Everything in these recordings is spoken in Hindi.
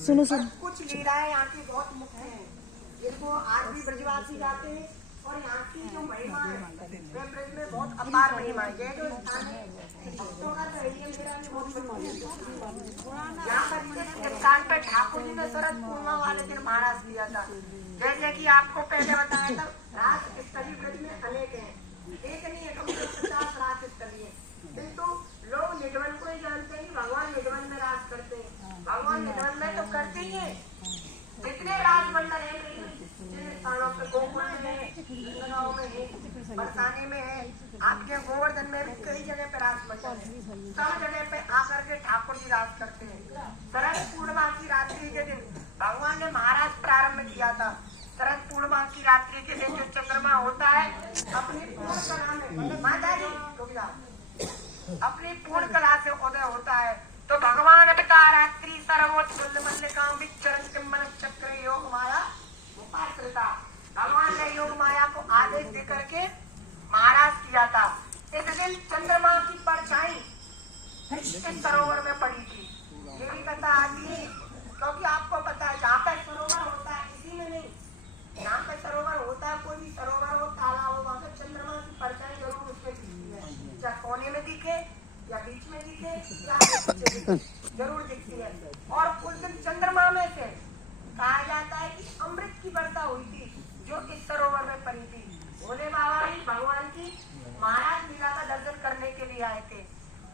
सुनो सुनो, कुछ लीलाएं यहाँ की बहुत मुख्य हैं, जिनको आज भी ब्रजवासी गाते हैं। और यहाँ की जो महिमा है वे ब्रज में बहुत अपार महिमा है। ये जो स्थान है भक्तों का तो है, मेरा भी बहुत यहाँ पर स्थान पर ठाकुर जी ने शरद पूर्णिमा वाले दिन महाराज किया था। जैसे कि आपको पहले बताया था, रास स्थली ब्रज में अनेक है, एक नहीं है, कम से कम 50 रास स्थली है। किंतु लोग निधवन को ही जानते हैं कि भगवान निधवन में रास करते हैं। भगवान निधवन में तो करते ही है, जितने राज मंडल है स्थानों पे, गोकुल में है, गाँव में है, बरसाने में है, आपके गोवर्धन में भी कई जगह पे रास मंडल है। सब जगह पे आकर के ठाकुर जी रास करते हैं। शरद पूर्णिमा की रात्रि के दिन भगवान ने महाराज प्रारंभ किया था। शरद पूर्णिमा की रात्रि के दिन जो चंद्रमा होता है अपनी पूर्ण कला में, माता जी अपनी पूर्ण कला से उदय होता है, तो भगवान पिता रात्रि सर्वोच्च मल्लिकां विचरण किम्बल चक्र योग माया उपाश्रिता। भगवान ने योग माया को आदेश दे करके महाराज किया था। इस दिन चंद्रमा की परछाई इस सरोवर में पड़ी थी। ये भी कथा आती है, क्योंकि आपको पता है जहाँ पे सरोवर होता है, इसी में नहीं, जहाँ पे सरोवर होता है, कोई भी सरोवर हो, तालाब हो, वहाँ पे चंद्रमा की परछाई जरूर उसमें दिखती है। चाहे कोने में दिखे या बीच में दिखे या पीछे दिखे, जरूर दिखती है। और उस दिन चंद्रमा में से कहा जाता है कि अमृत की वर्षा हुई थी, जो इस सरोवर में पड़ी थी। भोले बाबा ही भगवान की महाराज लीला का दर्शन करने के लिए आए थे।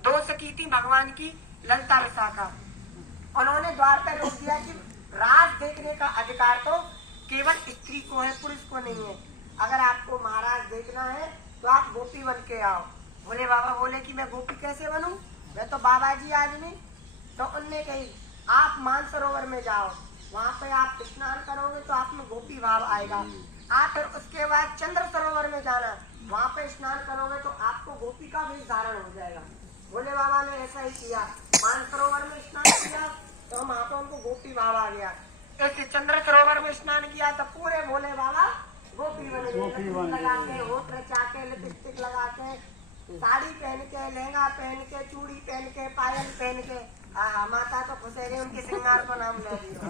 दो सखी थी भगवान की, ललिता विशाखा। उन्होंने द्वार पर रोक दिया कि रास देखने का अधिकार तो केवल स्त्री को है, पुरुष को नहीं है। अगर आपको महाराज देखना है तो आप गोपी बन के आओ। भोले बाबा बोले कि मैं गोपी कैसे बनूं, मैं तो बाबा जी आदमी। तो उनने कही आप मानसरोवर में जाओ, वहाँ पे आप स्नान करोगे तो आप में गोपी भाव आएगा। आप फिर उसके बाद चंद्र सरोवर में जाना, वहाँ पे स्नान करोगे तो आपको गोपी का वेश धारण हो जाएगा। भोले बाबा ने ऐसा ही किया, मानसरोवर में स्नान किया तो वहाँ पे उनको गोपी भाव आ गया। ऐसे चंद्र सरोवर में स्नान किया तो पूरे भोले बाबा गोपी बन गए, लगा के होठ रचा के, लिपस्टिक लगा के, साड़ी पहन के, लहंगा पहन के, चूड़ी पहन के, पायल पहन के। माता तो खुश है, उनके श्रृंगार को नाम ले दिया।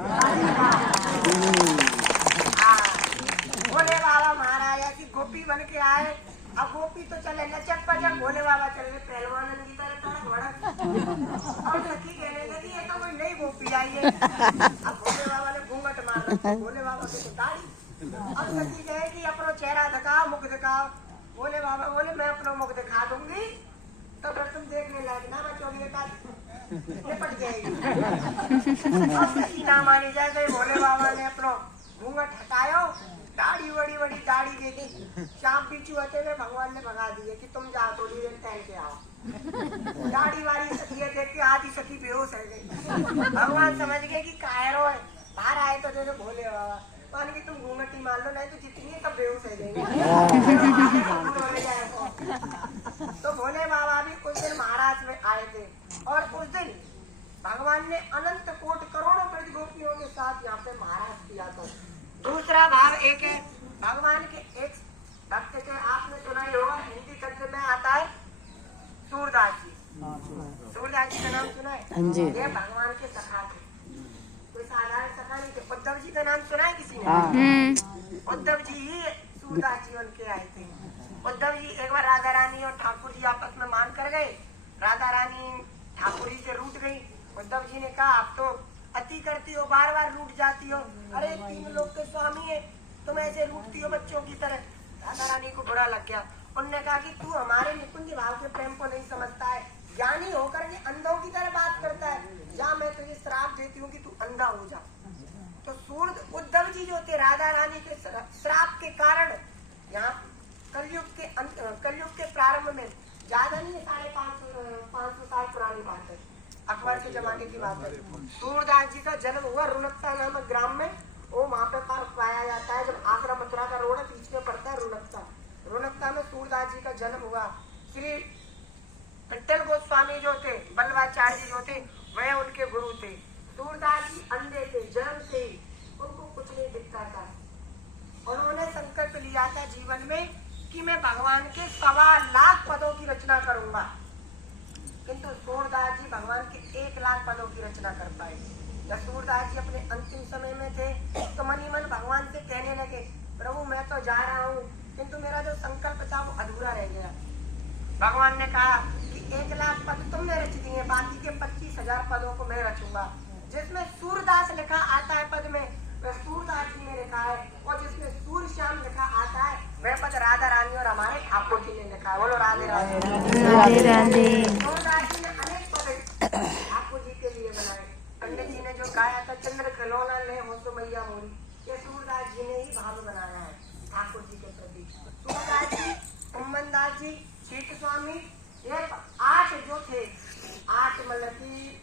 भोले बाबा महाराज ऐसी गोपी बन के आए। अब गोपी तो चले लचक पचक, भोले बाबा चल रहे पहलवानन की तरह तड़क भड़क। और सखी कहने लगी ये तो कोई नई गोपी आई है। अब भोले बाबा ने घूंघट मारा, भोले बाबा की दाढ़ी। अब सखी कहे कि अपना चेहरा दिखाओ, मुख दिखाओ। भोले बाबा बोले मैं अपना मुख दिखा दूंगी तो फिर तुम देखने लायक ना बचोगे, निपट जाएगी। अब सखी ना मानी जाए तो भोले बाबा ने अपना घूंघट हटायो, दाढ़ी बड़ी बड़ी दाढ़ी देखी, शाम पीछू होते हुए भगवान ने भगा दिए कि तुम जाओ थोड़ी देर टहल के आओ। दाढ़ी वाली सखी देख के आधी सखी बेहोश हो गई। भगवान समझ गए कि कायरो है, बाहर आए तो दे भोले बाबा, मान के तुम घूंघटी मान लो, नहीं तो जितनी सब बेहोश हो जाएंगे। तो भोले बाबा भी उस दिन महाराज में आए थे, और उस दिन भगवान ने अनंत कोट करोड़ों ब्रज गोपियों के साथ यहाँ पे महाराज किया था। दूसरा भाव एक है, भगवान के एक भक्त के आपने सुना ही होगा, हिंदी शब्द में आता है सूरदास जी। सूरदास जी का नाम सुना है? ये भगवान के सखा थे, कोई साधारण सखा नहीं थे। उद्धव जी का नाम सुना है किसी ने? उद्धव जी ही सूरदास जी उनके आए थे। उद्धव जी एक बार राधा रानी और ठाकुर जी आपस में मान कर गए। राधा रानी ठाकुर जी से रूठ गई। उद्धव जी ने कहा आप तो अति करती हो, बार बार रूठ जाती हो, अरे तीन लोग के स्वामी है, तुम ऐसे रूठती हो बच्चों की तरह। राधा रानी को बुरा लग गया। उन्होंने कहा कि तू हमारे निकुंज भाव के प्रेम को नहीं समझता है, ज्ञानी होकर के अंधों की तरह बात करता है, जा मैं तुझे श्राप देती हूँ कि तू अंधा हो जा। तो सूर्य उद्धव जी जो थे, राधा रानी के श्राप के कारण यहाँ कलयुग के प्रारंभ में, ज्यादा नहीं, 550 साल पुरानी बात है, अकबर के जमाने की बात है। सूरदास जी का जन्म हुआ रुनकता नामक ग्राम में। वो वहाँ पे पाया जाता है, जब आगरा मथुरा का रोड है बीच में पड़ता है रुनकता। रुनकता में सूरदास जी का जन्म हुआ। श्री विट्ठल गोस्वामी जो थे, बल्लभाचार्य जी जो थे, वह उनके गुरु थे। सूरदास जी अंधे थे, जन्म से उनको कुछ नहीं दिखता था। उन्होंने संकल्प लिया था जीवन में कि मैं भगवान के 1.25 लाख पदों की रचना करूंगा। किंतु सूरदास जी भगवान पदों की रचना कर पाए। जब सूरदास जी अपने अंतिम समय में थे तो मन ही मन भगवान से कहने लगे, प्रभु मैं तो जा रहा हूँ, किंतु मेरा जो संकल्प था वो अधूरा रह गया। भगवान ने कहा कि 1,00,000 पद तुमने रच दिए, बाकी के 25,000 पदों को मैं रचूंगा। जिसमें सूरदास लिखा आता है पद में, वह सूरदास जी ने लिखा है, और जिसमें सूरश्याम लिखा आता है वह पद राधा रानी और हमारे ठाकुर जी ने लिखा है। बोलो राधे राधे। राधे राधे। सूरदास जी ने अनेक पद ठाकुर जी के लिए बनाए। पंडित जी ने जो गाया था, चंद्र खिलौना ले हो तो मैया मोरी, ये सूरदास जी ने ही भाव बनाया है ठाकुर जी के प्रति। सूरदास जी, कुम्भन दास जी, शीत स्वामी, ये 8 जो थे, 8 मतलब की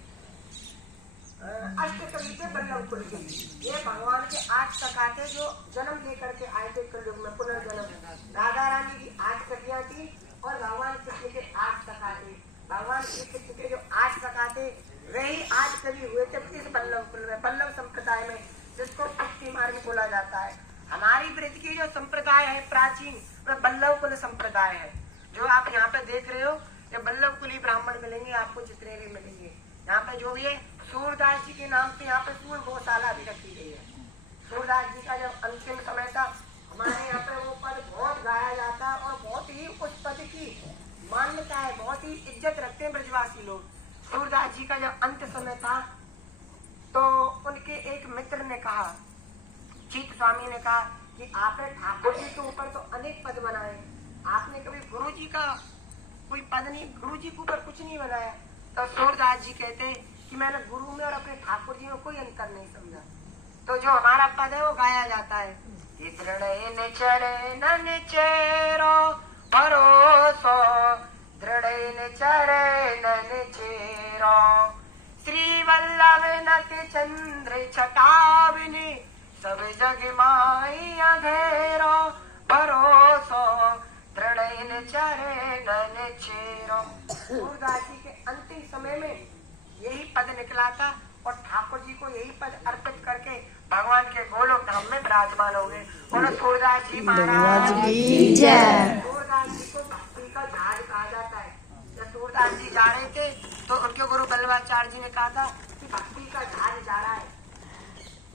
अष्टकवि थे बल्लभ कुल के। ये भगवान के 8 सखा थे जो जन्म लेकर के आए थे कलयुग में, पुनर्जन्म। राधा रानी की 8 सखियां थी और भगवान कृष्ण के 8 सखा थे। भगवान श्री कृष्ण के जो 8 सखा थे वही आज कवि हुए थे इस बल्लभ कुल में, बल्लभ संप्रदाय में, जिसको भक्ति मार्ग बोला जाता है। हमारी ब्रज की जो संप्रदाय है प्राचीन, वह बल्लभ कुल संप्रदाय है। जो आप यहाँ पे देख रहे हो, ये बल्लभ कुली ब्राह्मण मिलेंगे आपको, जितने भी मिलेंगे यहाँ पे। जो भी है सूरदास जी के नाम पे यहाँ पे सूर गौशाला भी रखी गई है। सूरदास जी का जब अंतिम समय था, हमारे यहाँ पे वो पद बहुत गाया जाता है और बहुत ही उस पद की मान्यता है, बहुत ही इज्जत रखते हैं ब्रजवासी लोग। सूरदास जी का जब अंत समय था तो उनके एक मित्र ने कहा, चीत स्वामी ने कहा कि आपने ठाकुर जी के ऊपर तो अनेक पद बनाए, आपने कभी गुरु जी का कोई पद नहीं, गुरु जी के ऊपर कुछ नहीं बनाया। तो सूरदास जी कहते हैं कि मैंने गुरु में और अपने ठाकुर जी में कोई अंतर नहीं समझा। तो जो हमारा पद है वो गाया जाता है, दृढ़ चरण चेरो भरोसो, दृढ़ चरण चेरो, श्री वल्लभ नति चंद्र छटाविनी, सब जग माई अधेरो भरोसो, दृढ़ चरण चेरो। सूरदास जी के अंतिम समय में यही पद निकला था और ठाकुर जी को यही पद अर्पित करके भगवान के गोलोक धाम में विराजमान हो गए। और सूरदास जी महाराज की जय। सूरदास जी को भक्ति का जहाज कहा जाता है। जब सूरदास जी जा रहे थे तो उनके गुरु बल्लभाचार्य जी ने कहा था कि भक्ति का जहाज जा रहा है,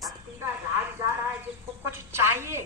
भक्ति का जहाज जा रहा है, जिसको कुछ चाहिए,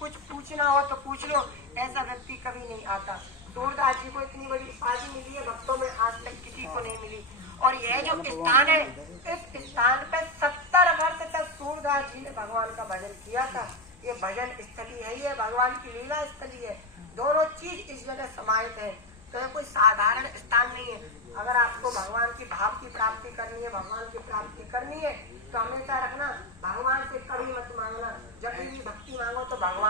कुछ पूछना हो तो पूछ लो, ऐसा व्यक्ति कभी नहीं आता। सूरदास जी को इतनी बड़ी उपाधि मिली है, भक्तों में आज तक किसी को नहीं मिली। और यह जो स्थान है, इस स्थान पर 70 वर्ष तक सूरदास जी ने भगवान का भजन किया था। ये भजन स्थली है, ये भगवान की लीला स्थली है। दोनों चीज इस जगह समाहित है, तो यह कोई साधारण स्थान नहीं है। अगर आपको भगवान की भाव की प्राप्ति करनी है, भगवान की प्राप्ति करनी है, तो हमेशा रखना भगवान से कभी मत मांगना, जब भी भक्ति मांगो तो भगवान